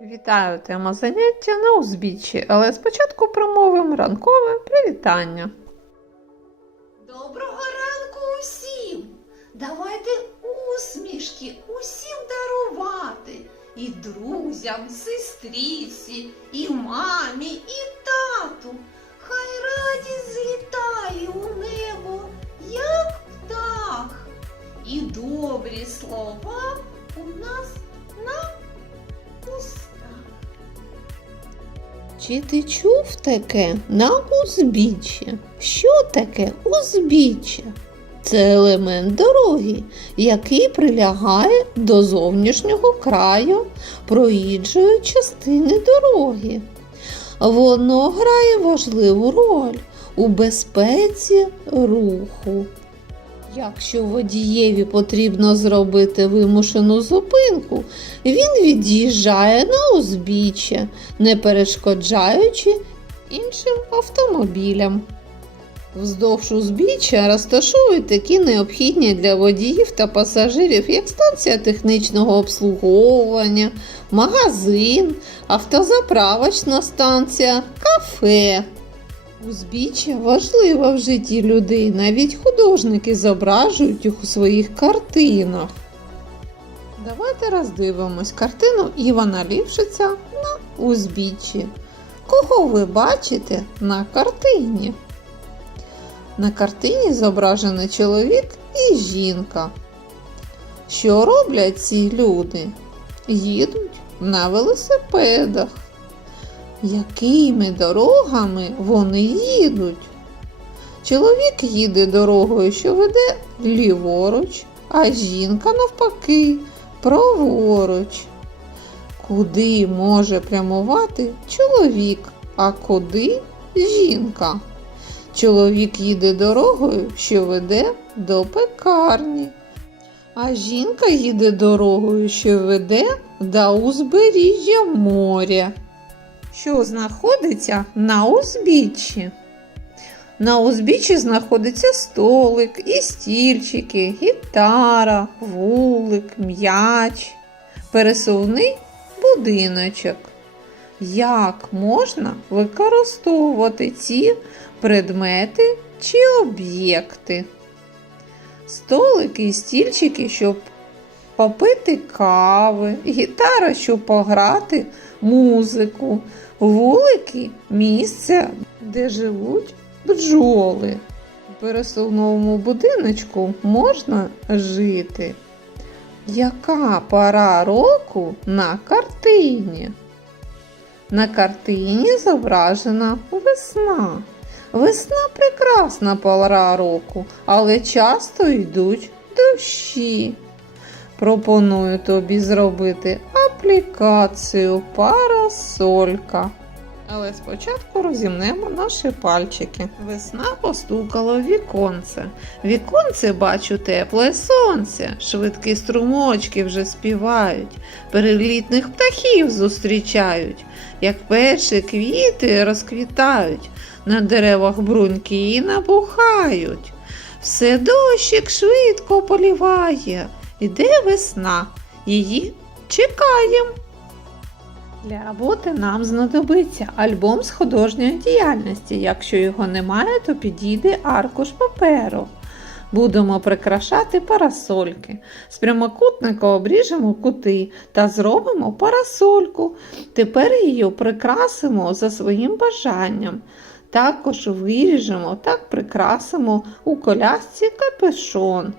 Вітаю тема заняття на узбіччі, але спочатку промовимо ранкове привітання. Доброго ранку усім! Давайте усмішки усім дарувати. І друзям, сестріці, і мамі, і тату. Хай радість злітає у небо, як птах. І добрі слова у нас на устах. Чи ти чув таке на узбіччя? Що таке узбіччя? Це елемент дороги, який прилягає до зовнішнього краю проїжджої частини дороги. Воно грає важливу роль у безпеці руху. Якщо водієві потрібно зробити вимушену зупинку, він від'їжджає на узбіччя, не перешкоджаючи іншим автомобілям. Вздовж узбіччя розташовують такі необхідні для водіїв та пасажирів, як станція технічного обслуговування, магазин, автозаправочна станція, кафе. Узбіччя важливе в житті людей, навіть художники зображують їх у своїх картинах. Давайте роздивимось картину Івана Лівшиця на узбіччі. Кого ви бачите на картині? На картині зображений чоловік і жінка. Що роблять ці люди? Їдуть на велосипедах. Якими дорогами вони їдуть? Чоловік їде дорогою, що веде ліворуч, а жінка навпаки праворуч. Куди може прямувати чоловік, а куди жінка? Чоловік їде дорогою, що веде до пекарні, а жінка їде дорогою, що веде до узбережжя моря що знаходиться на узбіччі. На узбіччі знаходиться столик і стільчики, гітара, вулик, м'яч, пересувний будиночок. Як можна використовувати ці предмети чи об'єкти? Столики і стільчики, щоб попити кави, гітара, щоб пограти музику, вулики місце, де живуть бджоли. У пересувному будиночку можна жити. Яка пора року на картині? На картині зображена весна. Весна прекрасна пора року, але часто йдуть дощі. Пропоную тобі зробити аплікацію парасолька. Але спочатку розімнемо наші пальчики. Весна постукала в віконце. Віконце бачу тепле сонце. Швидкі струмочки вже співають, перелітних птахів зустрічають, як перші квіти розквітають, на деревах бруньки набухають. Все дощик швидко поліває. Іде весна, її чекаємо. Для роботи нам знадобиться альбом з художньої діяльності. Якщо його немає, то підійде аркуш паперу. Будемо прикрашати парасольки. З прямокутника обріжемо кути та зробимо парасольку. Тепер її прикрасимо за своїм бажанням. Також виріжемо та прикрасимо у колясці капюшон.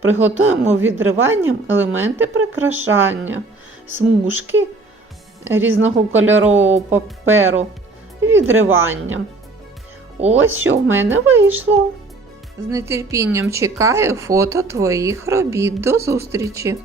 Приготуємо відриванням елементи прикрашання, смужки різного кольорового паперу відриванням. Ось що в мене вийшло. З нетерпінням чекаю фото твоїх робіт. До зустрічі!